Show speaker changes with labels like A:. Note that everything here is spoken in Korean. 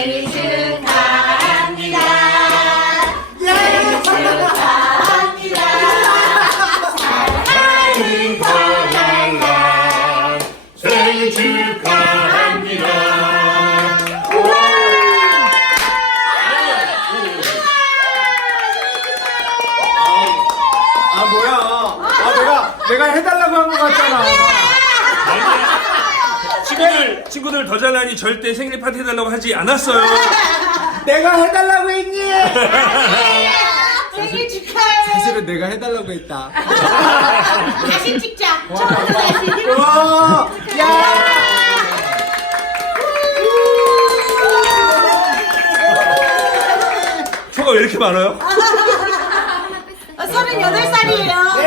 A: 생일 축하합니다. 생일 축하합니다. 사랑하는 달랄라 생일 축하합니다.
B: 아 뭐야? 내가 해달라고 한 것 같잖아.
C: 친구들 더 잘나니 절대 생일 파티 해달라고 하지 않았어요.
B: 내가 해달라고 했니?
A: 생일 축하해.
B: 사실은 내가 해달라고 했다.
A: 다시 찍자. 처음부터 다시.
B: 와, 야.
C: 초가 왜 이렇게 많아요?
A: 38살이에요.